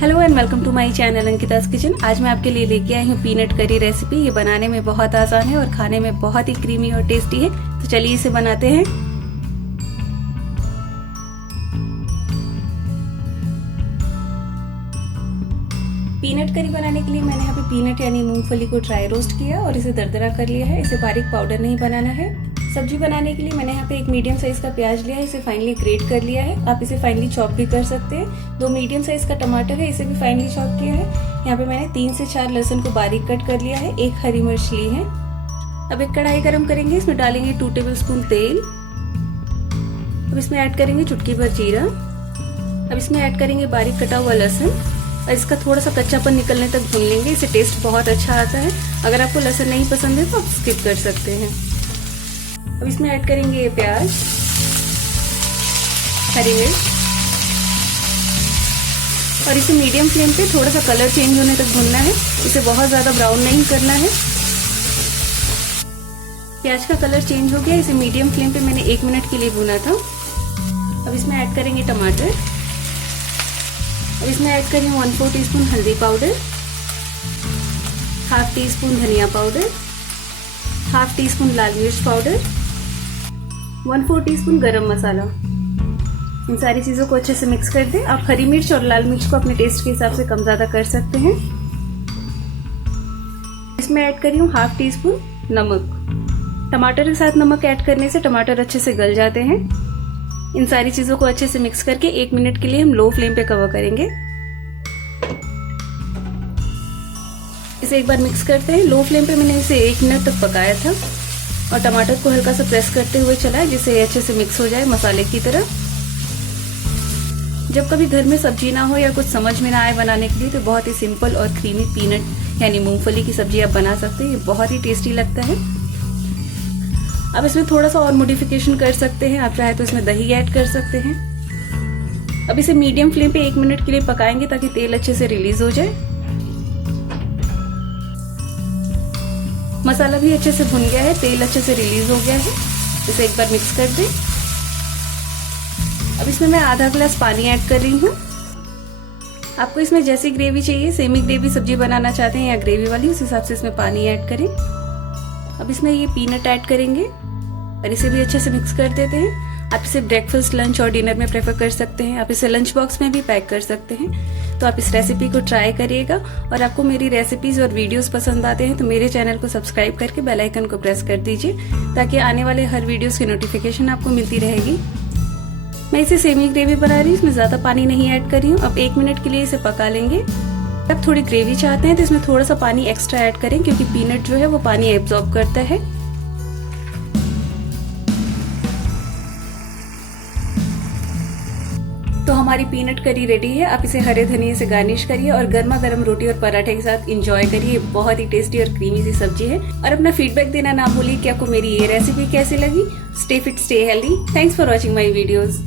Hello and welcome to my channel Ankita's kitchen. आज मैं आपके लिए लेके आई हूँ पीनट करी रेसिपी। ये बनाने में बहुत आसान है और खाने में बहुत ही क्रीमी और टेस्टी है। तो चलिए इसे बनाते हैं। पीनट करी बनाने के लिए मैंने यहाँ पे पीनट यानी मूंगफली को ड्राई रोस्ट किया और इसे दरदरा कर लिया है। इसे बारीक पाउडर नहीं बनाना है। सब्जी बनाने के लिए मैंने यहाँ पे एक मीडियम साइज का प्याज लिया है, इसे फाइनली ग्रेट कर लिया है। आप इसे फाइनली चॉप भी कर सकते हैं। 2 मीडियम साइज का टमाटर है, इसे भी फाइनली चॉप किया है। यहाँ पे मैंने 3 से 4 लहसुन को बारीक कट कर लिया है। 1 हरी मिर्च ली है। अब एक कढ़ाई गरम करेंगे, इसमें डालेंगे 2 टेबलस्पून तेल। अब इसमें ऐड करेंगे चुटकी भर जीरा। अब इसमें ऐड करेंगे बारीक कटा हुआ लहसुन और इसका थोड़ा सा कच्चापन निकलने तक भून लेंगे। इससे टेस्ट बहुत अच्छा आता है। अगर आपको लहसुन नहीं पसंद है तो आप स्किप कर सकते हैं। अब इसमें ऐड करेंगे प्याज, हरी मिर्च और इसे मीडियम फ्लेम पे थोड़ा सा कलर चेंज होने तक भूनना है। इसे बहुत ज़्यादा ब्राउन नहीं करना है। प्याज का कलर चेंज हो गया। इसे मीडियम फ्लेम पे मैंने 1 मिनट के लिए भुना था। अब इसमें ऐड करेंगे टमाटर। अब इसमें ऐड करेंगे 1/4 टीस्पून हल्दी पाउडर, 1/2 टीस्पून धनिया पाउडर, 1/2 टीस्पून लाल मिर्च पाउडर, 1/4 टीस्पून गरम मसाला। इन सारी चीज़ों को अच्छे से मिक्स कर दें। आप हरी मिर्च और लाल मिर्च को अपने टेस्ट के हिसाब से कम ज़्यादा कर सकते हैं। इसमें ऐड करी हूँ 1/2 टीस्पून नमक। टमाटर के साथ नमक ऐड करने से टमाटर अच्छे से गल जाते हैं। इन सारी चीज़ों को अच्छे से मिक्स करके 1 मिनट के लिए हम लो फ्लेम पे कवर करेंगे। इसे एक बार मिक्स करते हैं। लो फ्लेम पे मैंने इसे 1 मिनट तक पकाया था और टमाटर को हल्का सा प्रेस करते हुए चलाएं जिससे ये अच्छे से मिक्स हो जाए मसाले की तरह। जब कभी घर में सब्जी ना हो या कुछ समझ में ना आए बनाने के लिए तो बहुत ही सिंपल और क्रीमी पीनट यानी मूंगफली की सब्जी आप बना सकते हैं। ये बहुत ही टेस्टी लगता है। अब इसमें थोड़ा सा और मॉडिफिकेशन कर सकते हैं। आप चाहे तो इसमें दही ऐड कर सकते हैं। अब इसे मीडियम फ्लेम पे 1 मिनट के लिए पकाएंगे ताकि तेल अच्छे से रिलीज हो जाए। मसाला भी अच्छे से भुन गया है, तेल अच्छे से रिलीज हो गया है। इसे एक बार मिक्स कर दें। अब इसमें मैं आधा ग्लास पानी ऐड कर रही हूँ। आपको इसमें जैसी ग्रेवी चाहिए, सेमी ग्रेवी सब्जी बनाना चाहते हैं या ग्रेवी वाली, उस हिसाब से इसमें पानी ऐड करें। अब इसमें ये पीनट ऐड करेंगे और इसे भी अच्छे से मिक्स कर देते हैं। आप इसे ब्रेकफास्ट, लंच और डिनर में प्रेफर कर सकते हैं। आप इसे लंच बॉक्स में भी पैक कर सकते हैं। तो आप इस रेसिपी को ट्राई करिएगा। और आपको मेरी रेसिपीज और वीडियोस पसंद आते हैं तो मेरे चैनल को सब्सक्राइब करके बेल आइकन को प्रेस कर दीजिए ताकि आने वाले हर वीडियोस की नोटिफिकेशन आपको मिलती रहेगी। मैं इसे सेमी ग्रेवी बना रही हूँ, इसमें ज़्यादा पानी नहीं ऐड कर रही हूँ। अब 1 मिनट के लिए इसे पका लेंगे। आप थोड़ी ग्रेवी चाहते हैं तो इसमें थोड़ा सा पानी एक्स्ट्रा ऐड करें क्योंकि पीनट जो है वो पानी एब्जॉर्ब करता है। तो हमारी पीनट करी रेडी है। आप इसे हरे धनिये से गार्निश करिए और गर्मा गर्म रोटी और पराठे के साथ एंजॉय करिए। बहुत ही टेस्टी और क्रीमी सी सब्जी है। और अपना फीडबैक देना ना भूलिए कि आपको मेरी ये रेसिपी कैसी लगी। Stay fit, stay healthy. Thanks for watching my videos.